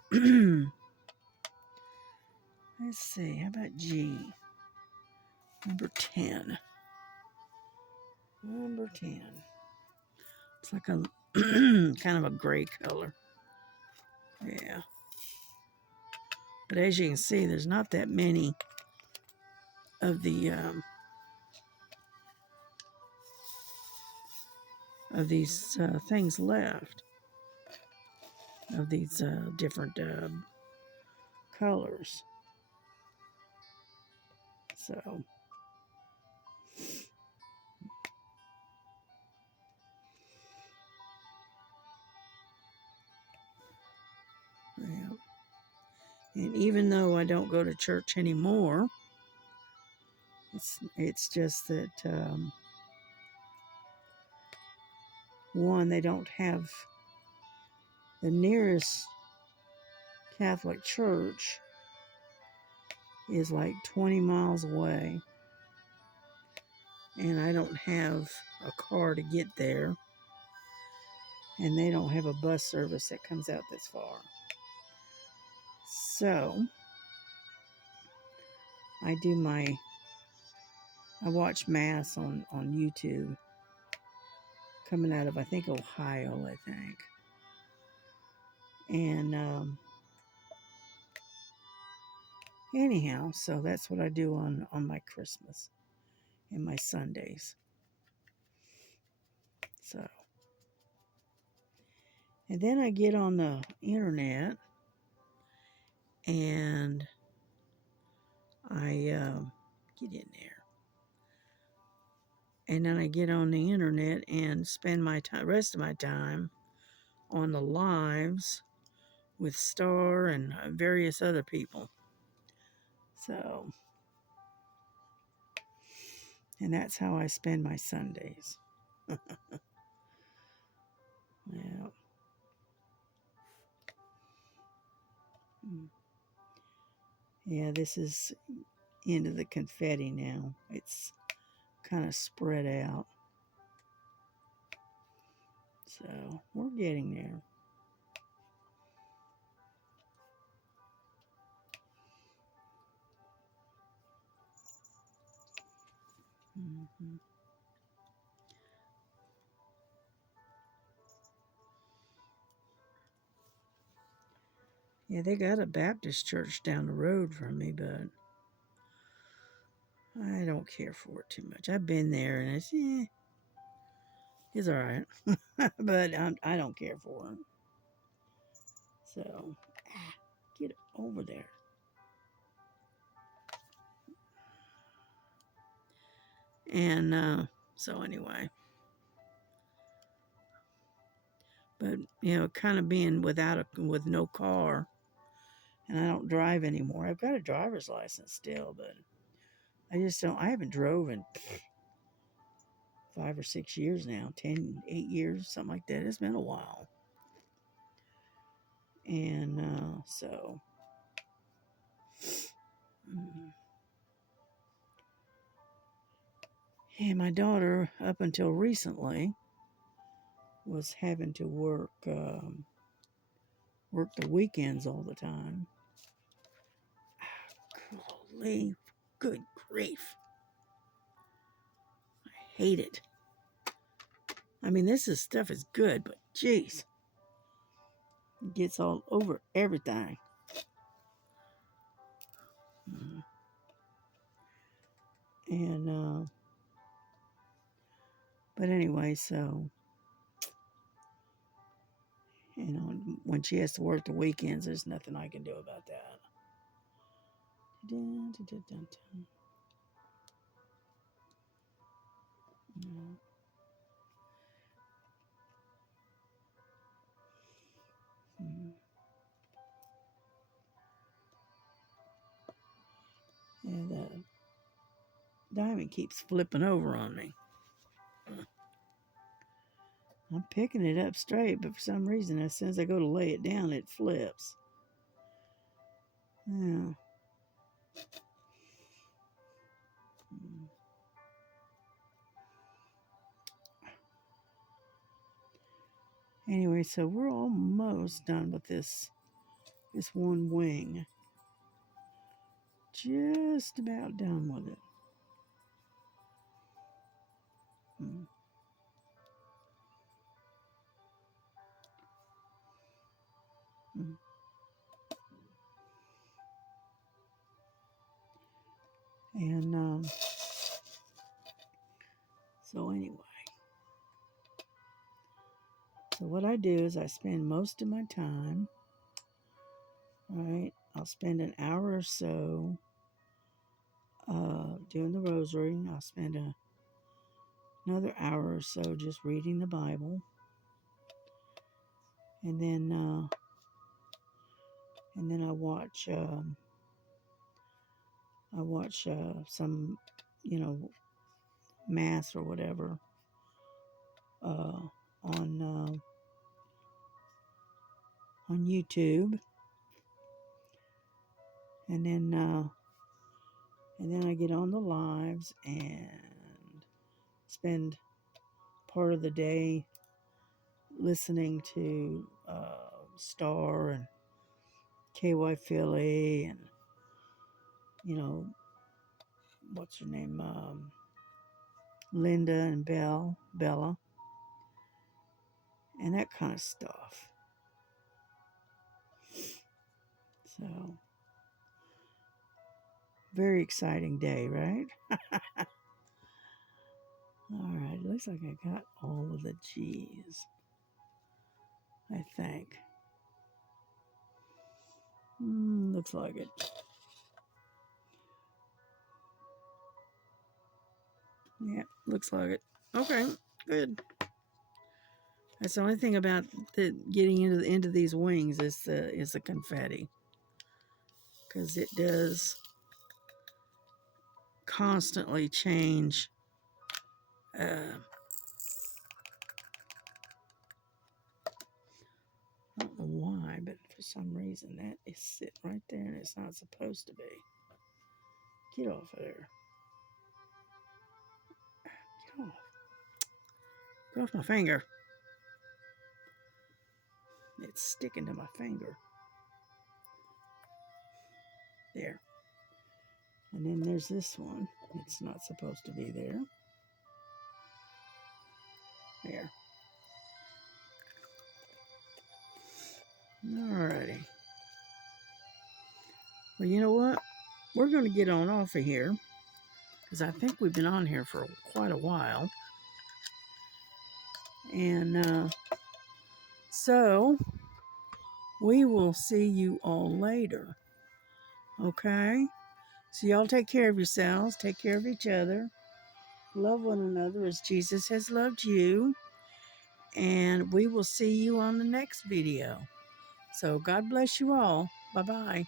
let's see, how about G? Number 10. Number 10. It's like a kind of a gray color. Yeah. But as you can see, there's not that many of these things left, of these different colors. So, yeah. And even though I don't go to church anymore, it's just that one, they don't have the nearest Catholic church is like 20 miles away, and I don't have a car to get there, and they don't have a bus service that comes out this far. So I watch Mass on YouTube, coming out of, I think, Ohio, I think. And anyhow, so that's what I do on my Christmas and my Sundays. So, and then I get on the internet and I get in there. And then I get on the internet and spend my rest of my time on the lives with Star and various other people. So, and that's how I spend my Sundays. Yeah. Yeah, this is into the confetti now. It's kind of spread out. So we're getting there. Mm-hmm. Yeah, they got a Baptist church down the road from me, but I don't care for it too much. I've been there and it's all right, but I don't care for it. So, get over there. And so anyway, but kind of being with no car, and I don't drive anymore. I've got a driver's license still, but I just don't. I haven't drove in 5 or 6 years now, 8 years, something like that. It's been a while. And so, and my daughter, up until recently, was having to work the weekends all the time. Golly, good grief. I hate it. I mean, stuff is good, but geez, it gets all over everything. And but anyway, so when she has to work the weekends, there's nothing I can do about that. Dun, dun, dun, dun, dun. And the diamond keeps flipping over on me. I'm picking it up straight, but for some reason, as soon as I go to lay it down, it flips. Yeah. Anyway, so we're almost done with this one wing. Just about done with it. Hmm. Hmm. And so anyway, so what I do is I spend most of my time, right? I'll spend an hour or so doing the rosary. I'll spend another hour or so just reading the Bible, and then I watch some, you know, mass or whatever uh, on YouTube, and then I get on the lives and spend part of the day listening to Star and KY Philly and, you know, what's her name, Linda and Bella, and that kind of stuff. So, very exciting day, right? All right, looks like I got all of the G's, I think. Looks like it. Yeah, looks like it. Okay, good. That's the only thing about getting into these wings is the confetti, because it does constantly change. I don't know why, but for some reason that is sitting right there and it's not supposed to be. Get off of there. Get off. Get off my finger. It's sticking to my finger. There. And then there's this one. It's not supposed to be there. There. Alrighty. Well, you know what? We're going to get on off of here, because I think we've been on here for quite a while. And so we will see you all later. Okay? So y'all take care of yourselves. Take care of each other. Love one another as Jesus has loved you. And we will see you on the next video. So God bless you all. Bye-bye.